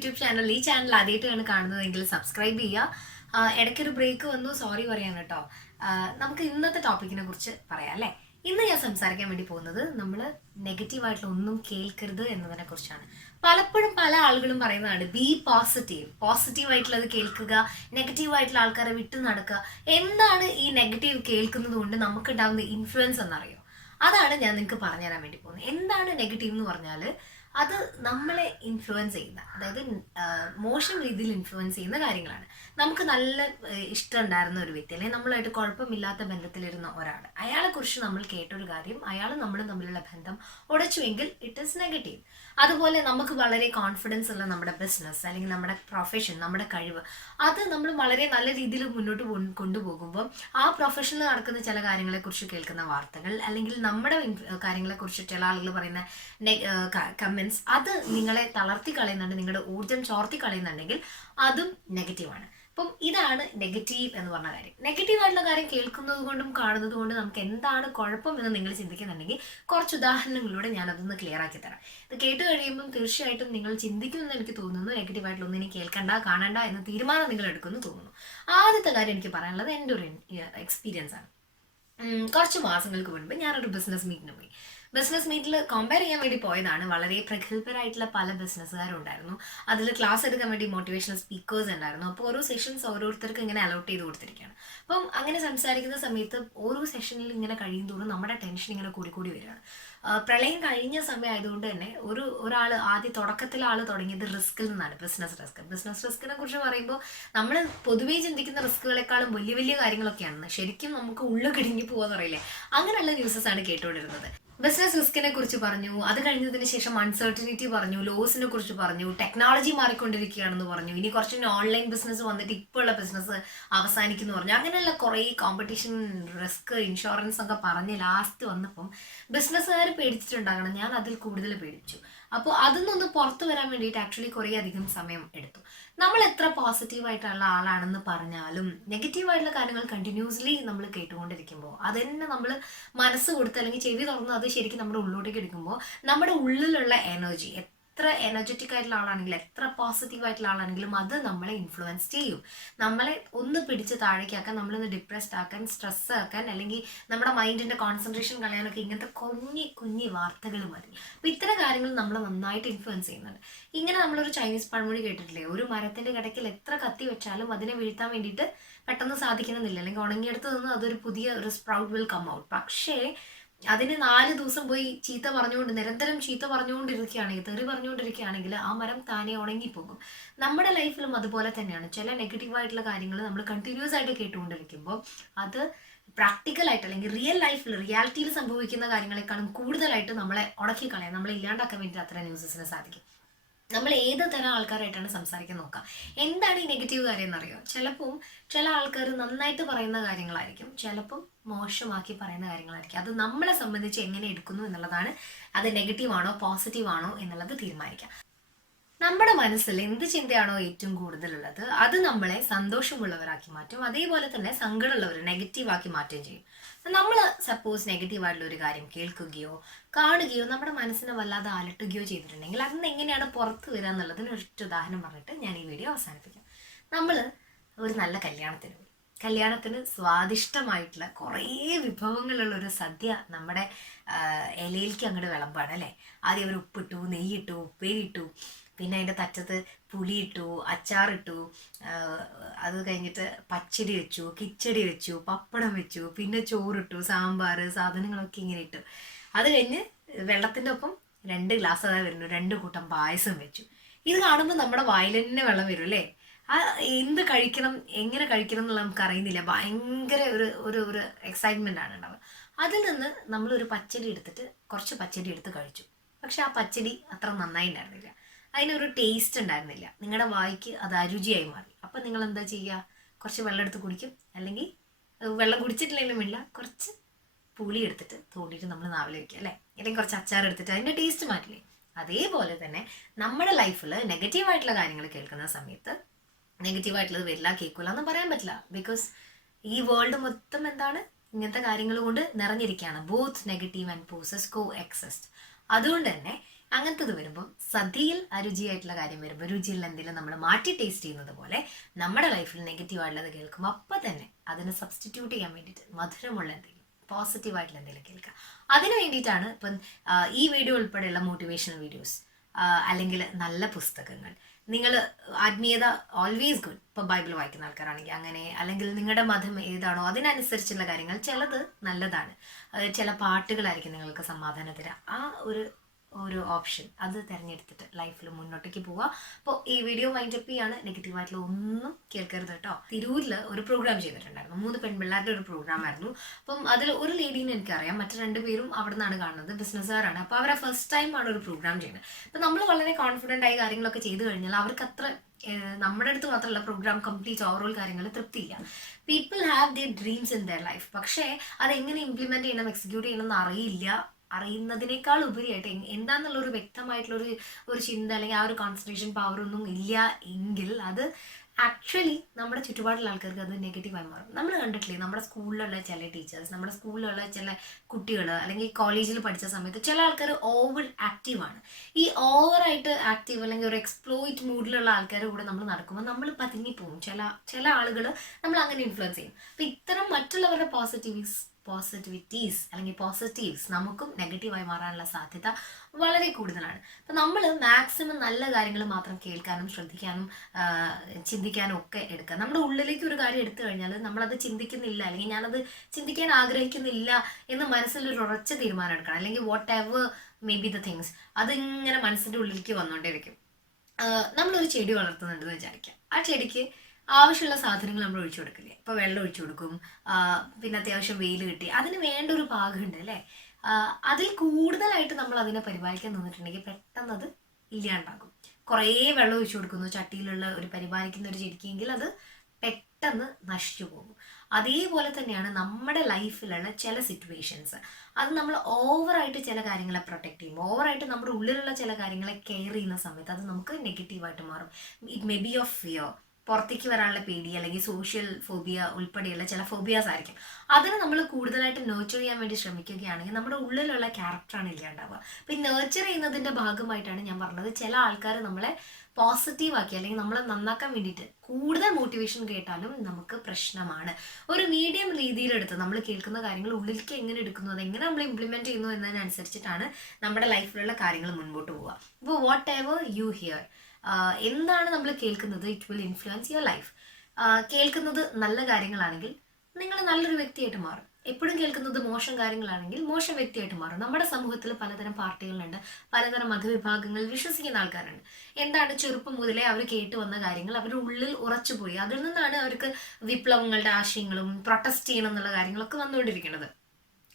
YouTube channel. ഈ channel ആദ്യമായിട്ടാണ് കാണുന്നതെങ്കിൽ സബ്സ്ക്രൈബ് ചെയ്യുക. ഇടയ്ക്കൊരു ബ്രേക്ക് വന്നു, സോറി പറയാൻ കേട്ടോ. നമുക്ക് ഇന്നത്തെ ടോപ്പിക്കിനെ കുറിച്ച് പറയാം അല്ലേ. ഇന്ന് ഞാൻ സംസാരിക്കാൻ വേണ്ടി പോകുന്നത് നമ്മൾ നെഗറ്റീവായിട്ടുള്ള ഒന്നും കേൾക്കരുത് എന്നതിനെ കുറിച്ചാണ്. പലപ്പോഴും പല ആളുകളും പറയുന്നതാണ് ബി പോസിറ്റീവ്, പോസിറ്റീവായിട്ടുള്ളത് കേൾക്കുക, നെഗറ്റീവായിട്ടുള്ള ആൾക്കാരെ വിട്ടു നടക്കുക. എന്താണ് ഈ നെഗറ്റീവ് കേൾക്കുന്നത് കൊണ്ട് നമുക്കുണ്ടാകുന്ന ഇൻഫ്ലുവൻസ് എന്നറിയോ? അതാണ് ഞാൻ നിങ്ങൾക്ക് പറഞ്ഞുതരാൻ വേണ്ടി പോകുന്നത്. എന്താണ് നെഗറ്റീവ് എന്ന് പറഞ്ഞാൽ അത് നമ്മളെ ഇൻഫ്ലുവൻസ് ചെയ്യുന്ന, അതായത് മോശം രീതിയിൽ ഇൻഫ്ലുവൻസ് ചെയ്യുന്ന കാര്യങ്ങളാണ്. നമുക്ക് നല്ല ഇഷ്ടം ഉണ്ടായിരുന്ന ഒരു വ്യക്തി, അല്ലെങ്കിൽ നമ്മളായിട്ട് കുഴപ്പമില്ലാത്ത ബന്ധത്തിലിരുന്ന ഒരാൾ, അയാളെക്കുറിച്ച് നമ്മൾ കേട്ടൊരു കാര്യം അയാൾ നമ്മളും തമ്മിലുള്ള ബന്ധം ഉടച്ചുവെങ്കിൽ ഇറ്റ് ഈസ് നെഗറ്റീവ്. അതുപോലെ നമുക്ക് വളരെ കോൺഫിഡൻസ് ഉള്ള നമ്മുടെ ബിസിനസ് അല്ലെങ്കിൽ നമ്മുടെ പ്രൊഫഷൻ, നമ്മുടെ കഴിവ്, അത് നമ്മൾ വളരെ നല്ല രീതിയിൽ മുന്നോട്ട് കൊണ്ടുപോകുമ്പോൾ ആ പ്രൊഫഷനിൽ നടക്കുന്ന ചില കാര്യങ്ങളെക്കുറിച്ച് കേൾക്കുന്ന വാർത്തകൾ, അല്ലെങ്കിൽ നമ്മുടെ കാര്യങ്ങളെക്കുറിച്ച് ചില ആളുകൾ പറയുന്ന കമൻസ്, അത് നിങ്ങളെ തളർത്തി കളയുന്നുണ്ട്, നിങ്ങളുടെ ഊർജ്ജം ചോർത്തി കളയുന്നുണ്ടെങ്കിൽ അതും നെഗറ്റീവാണ്. അപ്പം ഇതാണ് നെഗറ്റീവ് എന്ന് പറഞ്ഞ കാര്യം. നെഗറ്റീവായിട്ടുള്ള കാര്യം കേൾക്കുന്നത് കൊണ്ടും കാണുന്നത് കൊണ്ടും നമുക്ക് എന്താണ് കുഴപ്പം എന്ന് നിങ്ങൾ ചിന്തിക്കുന്നുണ്ടെങ്കിൽ കുറച്ച് ഉദാഹരണങ്ങളിലൂടെ ഞാൻ അതൊന്ന് ക്ലിയർ ആക്കി തരാം. ഇത് കേട്ട് കഴിയുമ്പം തീർച്ചയായിട്ടും നിങ്ങൾ ചിന്തിക്കുമെന്ന് എനിക്ക് തോന്നുന്നു. നെഗറ്റീവായിട്ടുള്ള ഒന്നും ഇനി കേൾക്കണ്ട, കാണണ്ട എന്ന തീരുമാനം നിങ്ങൾ എടുക്കുമെന്ന് തോന്നുന്നു. ആദ്യത്തെ കാര്യം എനിക്ക് പറയാനുള്ളത് എൻ്റെ ഒരു എക്സ്പീരിയൻസ് ആണ്. കുറച്ച് മാസങ്ങൾക്ക് മുൻപ് ഞാനൊരു ബിസിനസ് മീറ്റിന് പോയി. ബിസിനസ് മീറ്റിൽ കമ്പയർ ചെയ്യാൻ വേണ്ടി പോയതാണ്. വളരെ പ്രഗത്ഭരായിട്ടുള്ള പല ബിസിനസ്സുകാരുണ്ടായിരുന്നു. അതിൽ ക്ലാസ് എടുക്കാൻ വേണ്ടി മോട്ടിവേഷണൽ സ്പീക്കേഴ്സ് ഉണ്ടായിരുന്നു. അപ്പോൾ ഓരോ സെഷൻസ് ഓരോരുത്തർക്ക് ഇങ്ങനെ അലോട്ട് ചെയ്ത് കൊടുത്തിരിക്കുകയാണ്. അപ്പം അങ്ങനെ സംസാരിക്കുന്ന സമയത്ത് ഓരോ സെഷനിൽ ഇങ്ങനെ കഴിയും തോറും നമ്മുടെ ടെൻഷൻ ഇങ്ങനെ കൂടി വരികയാണ്. പ്രളയം കഴിഞ്ഞ സമയം ആയതുകൊണ്ട് തന്നെ ഒരാൾ തുടക്കത്തിൽ ആൾ തുടങ്ങിയത് റിസ്കിൽ നിന്നാണ്. ബിസിനസ് റിസ്കിനെ കുറിച്ച് പറയുമ്പോൾ നമ്മൾ പൊതുവേ ചിന്തിക്കുന്ന റിസ്കുകളെക്കാളും വലിയ വലിയ കാര്യങ്ങളൊക്കെയാണ്. ശരിക്കും നമുക്ക് ഉള്ളു കിടുങ്ങി പോകാന്ന് പറയില്ലേ, അങ്ങനെയുള്ള ന്യൂസസ് ആണ് കേട്ടുകൊണ്ടിരുന്നത്. ബിസിനസ് റിസ്കിനെ കുറിച്ച് പറഞ്ഞു, അത് കഴിഞ്ഞതിന് ശേഷം അൺസർട്ടനിറ്റി പറഞ്ഞു, ലോസിനെ കുറിച്ച് പറഞ്ഞു, ടെക്നോളജി മാറിക്കൊണ്ടിരിക്കുകയാണെന്ന് പറഞ്ഞു, ഇനി കുറച്ച് ഓൺലൈൻ ബിസിനസ് വന്നിട്ട് ഇപ്പോൾ ഉള്ള ബിസിനസ് അവസാനിക്കുന്നു പറഞ്ഞു. അങ്ങനെയുള്ള കുറേ കോമ്പറ്റീഷൻ, റിസ്ക്, ഇൻഷുറൻസ് ഒക്കെ പറഞ്ഞ് ലാസ്റ്റ് വന്നപ്പം ബിസിനസ്സുകാർ പേടിച്ചിട്ടുണ്ടാകണം. ഞാൻ അതിൽ കൂടുതൽ പേടിച്ചു. അപ്പോൾ അതിൽ നിന്ന് പുറത്തു വരാൻ വേണ്ടിയിട്ട് ആക്ച്വലി കുറേ അധികം സമയം എടുത്തു. നമ്മൾ എത്ര പോസിറ്റീവായിട്ടുള്ള ആളാണെന്ന് പറഞ്ഞാലും നെഗറ്റീവായിട്ടുള്ള കാര്യങ്ങൾ കണ്ടിന്യൂസ്ലി നമ്മൾ കേട്ടുകൊണ്ടിരിക്കുമ്പോൾ അതന്നെ നമ്മൾ മനസ്സ് കൊടുത്ത് അല്ലെങ്കിൽ ചെവി തുറന്ന് അത് ശരിക്കും നമ്മുടെ ഉള്ളിലോട്ടേക്ക് എടുക്കുമ്പോൾ നമ്മുടെ ഉള്ളിലുള്ള എനർജി, എത്ര എനർജറ്റിക് ആയിട്ടുള്ള ആളാണെങ്കിലും എത്ര പോസിറ്റീവ് ആയിട്ടുള്ള ആളാണെങ്കിലും അത് നമ്മളെ ഇൻഫ്ലുവൻസ് ചെയ്യും. നമ്മളെ ഒന്ന് പിടിച്ച് താഴേക്കാക്കാൻ, നമ്മളൊന്ന് ഡിപ്രസ്ഡ് ആക്കാൻ, സ്ട്രെസ് ആക്കാൻ, അല്ലെങ്കിൽ നമ്മുടെ മൈൻഡിന്റെ കോൺസെൻട്രേഷൻ കളയാനൊക്കെ ഇങ്ങനത്തെ കുഞ്ഞി വാർത്തകൾ മതി. അപ്പം ഇത്തരം കാര്യങ്ങൾ നമ്മളെ നന്നായിട്ട് ഇൻഫ്ലുവൻസ് ചെയ്യുന്നുണ്ട്. ഇങ്ങനെ നമ്മളൊരു ചൈനീസ് പഴമൊഴി കേട്ടിട്ടില്ലേ, ഒരു മരത്തിന്റെ കിടക്കിൽ എത്ര കത്തി വെച്ചാലും അതിനെ വീഴ്ത്താൻ വേണ്ടിയിട്ട് പെട്ടെന്ന് സാധിക്കണമെന്നില്ല, അല്ലെങ്കിൽ ഉണങ്ങിയെടുത്ത് നിന്ന് അതൊരു പുതിയ ഒരു സ്പ്രൗട്ട് വിൽ കം ഔട്ട്. പക്ഷേ അതിന് 4 ദിവസം പോയി നിരന്തരം ചീത്ത പറഞ്ഞുകൊണ്ടിരിക്കുകയാണെങ്കിൽ, തെറി പറഞ്ഞുകൊണ്ടിരിക്കുകയാണെങ്കിൽ ആ മരം താനെ ഉണങ്ങിപ്പോകും. നമ്മുടെ ലൈഫിലും അതുപോലെ തന്നെയാണ്. ചില നെഗറ്റീവായിട്ടുള്ള കാര്യങ്ങൾ നമ്മൾ കണ്ടിന്യൂസ് ആയിട്ട് കേട്ടുകൊണ്ടിരിക്കുമ്പോൾ അത് പ്രാക്ടിക്കലായിട്ട് അല്ലെങ്കിൽ റിയാലിറ്റിയിൽ സംഭവിക്കുന്ന കാര്യങ്ങളെക്കാളും കൂടുതലായിട്ട് നമ്മളെ ഉടക്കി കളയാൻ, നമ്മളെ ഇല്ലാണ്ടാക്കാൻ വേണ്ടി അത്ര ന്യൂസസിന് സാധിക്കും. നമ്മൾ ഏത് തരം ആൾക്കാരായിട്ടാണ് സംസാരിക്കാൻ നോക്കുക. എന്താണ് ഈ നെഗറ്റീവ് കാര്യം എന്നറിയോ? ചിലപ്പം ചില ആൾക്കാർ നന്നായിട്ട് പറയുന്ന കാര്യങ്ങളായിരിക്കും, ചിലപ്പം മോശമാക്കി പറയുന്ന കാര്യങ്ങളായിരിക്കും. അത് നമ്മളെ സംബന്ധിച്ച് എങ്ങനെ എടുക്കുന്നു എന്നുള്ളതാണ് അത് നെഗറ്റീവ് ആണോ പോസിറ്റീവ് ആണോ എന്നുള്ളത് തീരുമാനിക്കാം. നമ്മുടെ മനസ്സിൽ എന്ത് ചിന്തയാണോ ഏറ്റവും കൂടുതലുള്ളത് അത് നമ്മളെ സന്തോഷമുള്ളവരാക്കി മാറ്റും. അതേപോലെ തന്നെ സങ്കടമുള്ളവർ നെഗറ്റീവാക്കി മാറ്റുകയും ചെയ്യും. നമ്മൾ സപ്പോസ് നെഗറ്റീവായിട്ടുള്ള ഒരു കാര്യം കേൾക്കുകയോ കാണുകയോ നമ്മുടെ മനസ്സിനെ വല്ലാതെ അലട്ടുകയോ ചെയ്തിട്ടുണ്ടെങ്കിൽ അതിന് എങ്ങനെയാണ് പുറത്ത് വരിക എന്നുള്ളതിന് ഒരൊറ്റ ഉദാഹരണം പറഞ്ഞിട്ട് ഞാൻ ഈ വീഡിയോ അവസാനിപ്പിക്കാം. നമ്മൾ ഒരു നല്ല കല്യാണത്തിന് സ്വാദിഷ്ടമായിട്ടുള്ള കുറേ വിഭവങ്ങളുള്ള ഒരു സദ്യ നമ്മുടെ ഇലയിലേക്ക് അങ്ങോട്ട് വിളമ്പാണ് അല്ലേ. ആദ്യം അവർ ഉപ്പിട്ടു, നെയ്യിട്ടു, ഉപ്പേരിയിട്ടു, പിന്നെ അതിൻ്റെ തറ്റത്ത് പുളിയിട്ടു, അച്ചാറിട്ടു, അത് കഴിഞ്ഞിട്ട് പച്ചടി വെച്ചു, കിച്ചടി വെച്ചു, പപ്പടം വെച്ചു, പിന്നെ ചോറിട്ടു, സാമ്പാർ, സാധനങ്ങളൊക്കെ ഇങ്ങനെ ഇട്ടു. അത് കഴിഞ്ഞ് വെള്ളത്തിൻ്റെ ഒപ്പം 2 ഗ്ലാസ് അതാ വരുന്നു, 2 കൂട്ടം പായസം വെച്ചു. ഇത് കാണുമ്പോൾ നമ്മുടെ വായിൽ തന്നെ വെള്ളം വരും അല്ലേ. എന്ത് കഴിക്കണം, എങ്ങനെ കഴിക്കണം എന്നുള്ള നമുക്ക് അറിയുന്നില്ല. ഭയങ്കര ഒരു എക്സൈറ്റ്മെൻ്റ് ആണ് ഉണ്ടാവുക. അതിൽ നിന്ന് നമ്മളൊരു കുറച്ച് പച്ചടി എടുത്ത് കഴിച്ചു. പക്ഷെ ആ പച്ചടി അത്ര നന്നായി ഉണ്ടായിരുന്നില്ല, അതിനൊരു ടേസ്റ്റ് ഉണ്ടായിരുന്നില്ല. നിങ്ങളുടെ വായിക്ക് അത് അരുചിയായി മാറി. അപ്പം നിങ്ങൾ എന്താ ചെയ്യുക? കുറച്ച് വെള്ളം എടുത്ത് കുടിക്കും, അല്ലെങ്കിൽ വെള്ളം കുടിച്ചിട്ടില്ലെങ്കിലും ഇല്ല, കുറച്ച് പുളി എടുത്തിട്ട് തോണ്ടിയിട്ട് നമ്മൾ നാവിൽ വയ്ക്കുക അല്ലേ, അല്ലെങ്കിൽ കുറച്ച് അച്ചാർ എടുത്തിട്ട് അതിൻ്റെ ടേസ്റ്റ് മാറ്റില്ലേ. അതേപോലെ തന്നെ നമ്മുടെ ലൈഫിൽ നെഗറ്റീവായിട്ടുള്ള കാര്യങ്ങൾ കേൾക്കുന്ന സമയത്ത് നെഗറ്റീവായിട്ടുള്ളത് വരില്ല, കേൾക്കില്ല എന്ന് പറയാൻ പറ്റില്ല. ബിക്കോസ് ഈ വേൾഡ് മൊത്തം എന്താണ്, ഇങ്ങനത്തെ കാര്യങ്ങൾ കൊണ്ട് നിറഞ്ഞിരിക്കുകയാണ്. Both negative and positive coexist. അതുകൊണ്ട് തന്നെ അങ്ങനത്തത് വരുമ്പോൾ സദ്യയിൽ അരുചിയായിട്ടുള്ള കാര്യം വരുമ്പോൾ രുചിയിൽ എന്തെങ്കിലും നമ്മൾ മാറ്റി ടേസ്റ്റ് ചെയ്യുന്നത് പോലെ നമ്മുടെ ലൈഫിൽ നെഗറ്റീവായിട്ടുള്ളത് കേൾക്കുമ്പോൾ അപ്പം തന്നെ അതിനെ സബ്സ്റ്റിറ്റ്യൂട്ട് ചെയ്യാൻ വേണ്ടിയിട്ട് മധുരമുള്ള എന്തെങ്കിലും പോസിറ്റീവായിട്ടുള്ള എന്തെങ്കിലും കേൾക്കുക. അതിന് വേണ്ടിയിട്ടാണ് ഇപ്പം ഈ വീഡിയോ ഉൾപ്പെടെയുള്ള മോട്ടിവേഷണൽ വീഡിയോസ് അല്ലെങ്കിൽ നല്ല പുസ്തകങ്ങൾ. നിങ്ങൾ ആത്മീയത ഓൾവേസ് ഗുഡ്. ഇപ്പം ബൈബിൾ വായിക്കുന്ന ആൾക്കാരാണെങ്കിൽ അങ്ങനെ, അല്ലെങ്കിൽ നിങ്ങളുടെ മതം ഏതാണോ അതിനനുസരിച്ചുള്ള കാര്യങ്ങൾ ചിലത് നല്ലതാണ്. ചില പാട്ടുകളായിരിക്കും നിങ്ങൾക്ക് സമാധാനം തരാം. ആ ഒരു ഓപ്ഷൻ അത് തിരഞ്ഞെടുത്തിട്ട് ലൈഫിൽ മുന്നോട്ടേക്ക് പോവുക. അപ്പോൾ ഈ വീഡിയോ വൈൻഡപ്പ് ചെയ്യാണ്. നെഗറ്റീവായിട്ടുള്ള ഒന്നും കേൾക്കരുത് കേട്ടോ. തിരൂരിൽ ഒരു പ്രോഗ്രാം ചെയ്തിട്ടുണ്ടായിരുന്നു. 3 പെൺപിള്ളേരുടെ ഒരു പ്രോഗ്രാം ആയിരുന്നു. അപ്പം അതിൽ ഒരു ലേഡീനെ എനിക്കറിയാം, മറ്റു 2 പേരും അവിടെ നിന്നാണ് കാണുന്നത്, ബിസിനസ്സുകാരാണ്. അപ്പോൾ അവരെ ഫസ്റ്റ് ടൈം ആണ് ഒരു പ്രോഗ്രാം ചെയ്യുന്നത്. അപ്പം നമ്മൾ വളരെ കോൺഫിഡൻ്റ് ആയി കാര്യങ്ങളൊക്കെ ചെയ്തു കഴിഞ്ഞാൽ അവർക്ക് അത്ര നമ്മുടെ അടുത്ത് മാത്രമല്ല പ്രോഗ്രാം കംപ്ലീറ്റ് ഓവറോൾ കാര്യങ്ങൾ തൃപ്തിയില്ല. People have their dreams in their life. പക്ഷേ അതെങ്ങനെ ഇംപ്ലിമെൻറ്റ് ചെയ്യണം, എക്സിക്യൂട്ട് ചെയ്യണം എന്ന് അറിയുന്നതിനേക്കാൾ ഉപരിയായിട്ട് എന്താന്നുള്ള ഒരു വ്യക്തമായിട്ടുള്ള ചിന്ത അല്ലെങ്കിൽ ആ ഒരു കോൺസെൻട്രേഷൻ പവർ ഒന്നും ഇല്ല എങ്കിൽ അത് ആക്ച്വലി നമ്മുടെ ചുറ്റുപാടുള്ള ആൾക്കാർക്ക് അത് നെഗറ്റീവായി മാറും. നമ്മൾ കണ്ടിട്ടില്ലേ, നമ്മുടെ സ്കൂളിലുള്ള ചില ടീച്ചേഴ്സ്, നമ്മുടെ സ്കൂളിലുള്ള ചില കുട്ടികൾ, അല്ലെങ്കിൽ കോളേജിൽ പഠിച്ച സമയത്ത് ചില ആൾക്കാർ ഓവർ ആക്റ്റീവാണ്. ഈ ഓവറായിട്ട് ആക്റ്റീവ് അല്ലെങ്കിൽ ഒരു എക്സ്പ്ലോയിറ്റ് മൂഡിലുള്ള ആൾക്കാരുടെ കൂടെ നമ്മൾ നടക്കുമ്പോൾ നമ്മൾ പതുങ്ങിപ്പോവും. ചില ആളുകൾ നമ്മൾ അങ്ങനെ ഇൻഫ്ലുവൻസ് ചെയ്യും. അപ്പം ഇത്തരം മറ്റുള്ളവരുടെ പോസിറ്റിവിറ്റീസ് അല്ലെങ്കിൽ പോസിറ്റീവ്സ് നമുക്കും നെഗറ്റീവായി മാറാനുള്ള സാധ്യത വളരെ കൂടുതലാണ്. അപ്പം നമ്മൾ മാക്സിമം നല്ല കാര്യങ്ങൾ മാത്രം കേൾക്കാനും ശ്രദ്ധിക്കാനും ചിന്തിക്കാനും ഒക്കെ എടുക്കുക. നമ്മുടെ ഉള്ളിലേക്ക് ഒരു കാര്യം എടുത്തു കഴിഞ്ഞാൽ നമ്മളത് ചിന്തിക്കുന്നില്ല, അല്ലെങ്കിൽ ഞാനത് ചിന്തിക്കാൻ ആഗ്രഹിക്കുന്നില്ല എന്ന് മനസ്സിലൊരു ഉറച്ച തീരുമാനം എടുക്കണം. അല്ലെങ്കിൽ what ever may be the things അതിങ്ങനെ മനസ്സിൻ്റെ ഉള്ളിലേക്ക് വന്നുകൊണ്ടേയിരിക്കും. നമ്മളൊരു ചെടി വളർത്തുന്നുണ്ടെന്ന് വിചാരിക്കാം. ആ ചെടിക്ക് ആവശ്യമുള്ള സാധനങ്ങൾ നമ്മൾ ഒഴിച്ചു കൊടുക്കില്ലേ? ഇപ്പോൾ വെള്ളം ഒഴിച്ചു കൊടുക്കും, പിന്നെ അത്യാവശ്യം വെയിൽ കിട്ടി, അതിന് വേണ്ട ഒരു പാകമുണ്ട് അല്ലേ? അതിൽ കൂടുതലായിട്ട് നമ്മൾ അതിനെ പരിപാലിക്കാൻ നിന്നിട്ടുണ്ടെങ്കിൽ പെട്ടെന്ന് അത് ഇല്ലാണ്ടാകും. കുറേ വെള്ളം ഒഴിച്ചു കൊടുക്കുന്നു ചട്ടിയിലുള്ള ഒരു പരിപാലിക്കുന്ന ഒരു ചെടിക്കെങ്കിൽ അത് പെട്ടെന്ന് നശിച്ചു പോകും. അതേപോലെ തന്നെയാണ് നമ്മുടെ ലൈഫിലുള്ള ചില സിറ്റുവേഷൻസ്. അത് നമ്മൾ ഓവറായിട്ട് ചില കാര്യങ്ങളെ പ്രൊട്ടക്ട് ചെയ്യുമ്പോൾ, ഓവറായിട്ട് നമ്മുടെ ഉള്ളിലുള്ള ചില കാര്യങ്ങളെ കെയർ ചെയ്യുന്ന സമയത്ത് അത് നമുക്ക് നെഗറ്റീവായിട്ട് മാറും. It may be of fear, പുറത്തേക്ക് വരാനുള്ള പേടി, അല്ലെങ്കിൽ സോഷ്യൽ ഫോബിയ ഉൾപ്പെടെയുള്ള ചില ഫോബിയാസ് ആയിരിക്കും. അതിനെ നമ്മൾ കൂടുതലായിട്ട് നേർച്ചർ ചെയ്യാൻ വേണ്ടി ശ്രമിക്കുകയാണെങ്കിൽ നമ്മുടെ ഉള്ളിലുള്ള ക്യാരക്ടറാണ് ഇല്ലാണ്ടാവുക. അപ്പം ഈ നേർച്ചർ ചെയ്യുന്നതിൻ്റെ ഭാഗമായിട്ടാണ് ഞാൻ പറഞ്ഞത്, ചില ആൾക്കാർ നമ്മളെ പോസിറ്റീവാക്കി അല്ലെങ്കിൽ നമ്മളെ നന്നാക്കാൻ വേണ്ടിയിട്ട് കൂടുതൽ മോട്ടിവേഷൻ കേട്ടാലും നമുക്ക് പ്രശ്നമാണ്. ഒരു മീഡിയം രീതിയിലെടുത്ത് നമ്മൾ കേൾക്കുന്ന കാര്യങ്ങൾ ഉള്ളിലേക്ക് എങ്ങനെ എടുക്കുന്നു, അതെങ്ങനെ നമ്മൾ ഇംപ്ലിമെൻറ്റ് ചെയ്യുന്നു എന്നതിനനുസരിച്ചിട്ടാണ് നമ്മുടെ ലൈഫിലുള്ള കാര്യങ്ങൾ മുൻപോട്ട് പോവുക. ഇപ്പോൾ വാട്ട് എവർ യു ഹിയർ, എന്താണ് നമ്മൾ കേൾക്കുന്നത്, it will influence your life. കേൾക്കുന്നത് നല്ല കാര്യങ്ങളാണെങ്കിൽ നിങ്ങൾ നല്ലൊരു വ്യക്തിയായിട്ട് മാറും. എപ്പോഴും കേൾക്കുന്നത് മോശം കാര്യങ്ങളാണെങ്കിൽ മോശം വ്യക്തിയായിട്ട് മാറും. നമ്മുടെ സമൂഹത്തിൽ പലതരം പാർട്ടികളുണ്ട്, പലതരം മതവിഭാഗങ്ങളിൽ വിശ്വസിക്കുന്ന ആൾക്കാരുണ്ട്. എന്താണ്, ചെറുപ്പം മുതലേ അവർ കേട്ട് വന്ന കാര്യങ്ങൾ അവരുടെ ഉള്ളിൽ ഉറച്ചുപോയി. അതിൽ നിന്നാണ് അവർക്ക് വിപ്ലവങ്ങളുടെ ആശയങ്ങളും പ്രൊട്ടസ്റ്റ് ചെയ്യണം എന്നുള്ള കാര്യങ്ങളൊക്കെ വന്നുകൊണ്ടിരിക്കുന്നത്.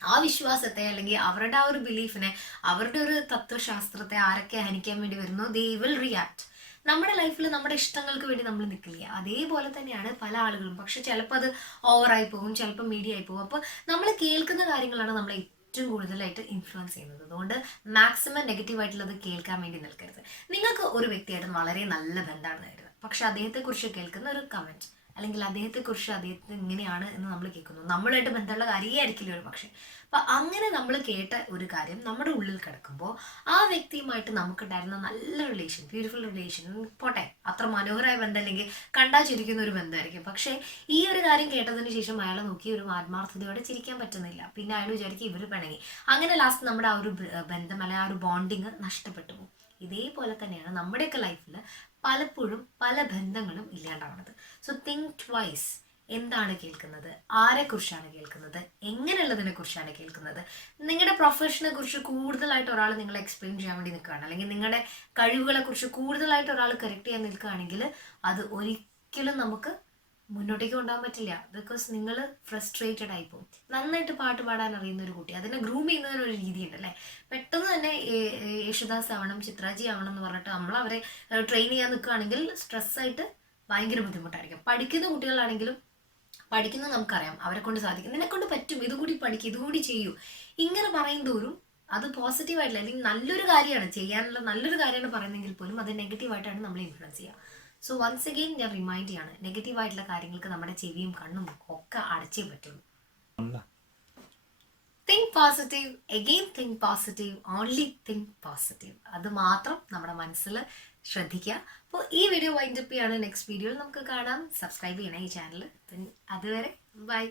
ആ വിശ്വാസത്തെ അല്ലെങ്കിൽ അവരുടെ ആ ഒരു ബിലീഫിനെ, അവരുടെ ഒരു തത്വശാസ്ത്രത്തെ ആരൊക്കെ ഹനിക്കാൻ വേണ്ടി വരുന്നോ, ദേ വിൽ റിയാക്ട്. നമ്മുടെ ലൈഫിൽ നമ്മുടെ ഇഷ്ടങ്ങൾക്ക് വേണ്ടി നമ്മൾ നിൽക്കില്ല. അതേപോലെ തന്നെയാണ് പല ആളുകളും. പക്ഷെ ചിലപ്പോൾ അത് ഓവറായി പോകും, ചിലപ്പോൾ മീഡിയ ആയി പോകും. അപ്പോൾ നമ്മൾ കേൾക്കുന്ന കാര്യങ്ങളാണ് നമ്മളെ ഏറ്റവും കൂടുതലായിട്ട് ഇൻഫ്ലുവൻസ് ചെയ്യുന്നത്. അതുകൊണ്ട് മാക്സിമം നെഗറ്റീവായിട്ടുള്ളത് കേൾക്കാൻ വേണ്ടി നിൽക്കരുത്. നിങ്ങൾക്ക് ഒരു വ്യക്തിയായിട്ട് വളരെ നല്ല ബന്ധമാണെന്ന് കരുതുക, പക്ഷെ അദ്ദേഹത്തെക്കുറിച്ച് കേൾക്കുന്ന ഒരു കമൻറ്റ്, അല്ലെങ്കിൽ അദ്ദേഹത്തിന് ഇങ്ങനെയാണ് എന്ന് നമ്മൾ കേൾക്കുന്നു, നമ്മളുമായിട്ട് ബന്ധമുള്ള കാര്യമേ ആയിരിക്കില്ല ഒരു പക്ഷേ. അപ്പം അങ്ങനെ നമ്മൾ കേട്ട ഒരു കാര്യം നമ്മുടെ ഉള്ളിൽ കിടക്കുമ്പോൾ ആ വ്യക്തിയുമായിട്ട് നമുക്കുണ്ടായിരുന്ന നല്ല റിലേഷൻ, ബ്യൂട്ടിഫുൾ റിലേഷൻ പോട്ടെ, അത്ര മനോഹരമായ ബന്ധം അല്ലെങ്കിൽ കണ്ടാൽ ചിരിക്കുന്ന ഒരു ബന്ധമായിരിക്കും. പക്ഷേ ഈ ഒരു കാര്യം കേട്ടതിന് ശേഷം അയാളെ നോക്കി ഒരു ആത്മാർത്ഥതയോടെ ചിരിക്കാൻ പറ്റുന്നില്ല. പിന്നെ അയാൾ വിചാരിക്കും ഇവർ പിണങ്ങി. അങ്ങനെ ലാസ്റ്റ് നമ്മുടെ ആ ഒരു ബന്ധം അല്ലെങ്കിൽ ആ ഒരു ബോണ്ടിങ് നഷ്ടപ്പെട്ടു പോകും. ഇതേപോലെ തന്നെയാണ് നമ്മുടെയൊക്കെ ലൈഫിൽ പലപ്പോഴും പല ബന്ധങ്ങളും ഇല്ലാണ്ടാവുന്നത്. So think twice. എന്താണ് കേൾക്കുന്നത്, ആരെക്കുറിച്ചാണ് കേൾക്കുന്നത്, എങ്ങനെയുള്ളതിനെ കുറിച്ചാണ് കേൾക്കുന്നത്. നിങ്ങളുടെ പ്രൊഫഷനെ കുറിച്ച് കൂടുതലായിട്ട് ഒരാൾ നിങ്ങളെ എക്സ്പ്ലെയിൻ ചെയ്യാൻ വേണ്ടി നിൽക്കുകയാണ്, അല്ലെങ്കിൽ നിങ്ങളുടെ കഴിവുകളെ കുറിച്ച് കൂടുതലായിട്ട് ഒരാൾ കറക്റ്റ് ചെയ്യാൻ നിൽക്കുകയാണെങ്കിൽ അത് ഒരിക്കലും നമുക്ക് മുന്നോട്ടേക്ക് കൊണ്ടുപോകാൻ പറ്റില്ല. ബിക്കോസ് നിങ്ങൾ ഫ്രസ്ട്രേറ്റഡ് ആയിപ്പോവും. നന്നായിട്ട് പാട്ട് പാടാൻ അറിയുന്ന ഒരു കുട്ടി, അതിനെ ഗ്രൂം ചെയ്യുന്നതിനൊരു രീതിയുണ്ട് അല്ലേ? പെട്ടെന്ന് തന്നെ യേശുദാസ് ആവണം, ചിത്രാജി ആവണം എന്ന് പറഞ്ഞിട്ട് നമ്മൾ അവരെ ട്രെയിൻ ചെയ്യാൻ നിൽക്കുകയാണെങ്കിൽ സ്ട്രെസ്സായിട്ട് ഭയങ്കര ബുദ്ധിമുട്ടായിരിക്കും. പഠിക്കുന്ന കുട്ടികളാണെങ്കിലും പഠിക്കുന്നത് നമുക്കറിയാം, അവരെ കൊണ്ട് സാധിക്കും, നിന്നെക്കൊണ്ട് പറ്റും, ഇതുകൂടി പഠിക്കും, ഇതുകൂടി ചെയ്യൂ, ഇങ്ങനെ പറയും തോറും അത് പോസിറ്റീവായിട്ടില്ല, അല്ലെങ്കിൽ നല്ലൊരു കാര്യമാണ് ചെയ്യാനുള്ള നല്ലൊരു കാര്യമാണ് പറയുന്നെങ്കിൽ പോലും അത് നെഗറ്റീവായിട്ടാണ് നമ്മളെ ഇൻഫ്ലുവൻസ് ചെയ്യുക. സോ വൺസ് അഗെയിൻ ഞാൻ റിമൈൻഡ് ചെയ്യാണ്, നെഗറ്റീവായിട്ടുള്ള കാര്യങ്ങൾക്ക് നമ്മുടെ ചെവിയും കണ്ണും ഒക്കെ അടച്ചേ പറ്റുള്ളൂ. Think positive, again think positive, only think positive. അത് മാത്രം നമ്മുടെ മനസ്സിൽ ശ്രദ്ധിക്കുക. അപ്പോൾ ഈ വീഡിയോ വൈൻഡപ്പ് ചെയ്യാണ്. നെക്സ്റ്റ് വീഡിയോയിൽ നമുക്ക് കാണാം. സബ്സ്ക്രൈബ് ചെയ്യണേ ഈ ചാനൽ. അതുവരെ ബൈ.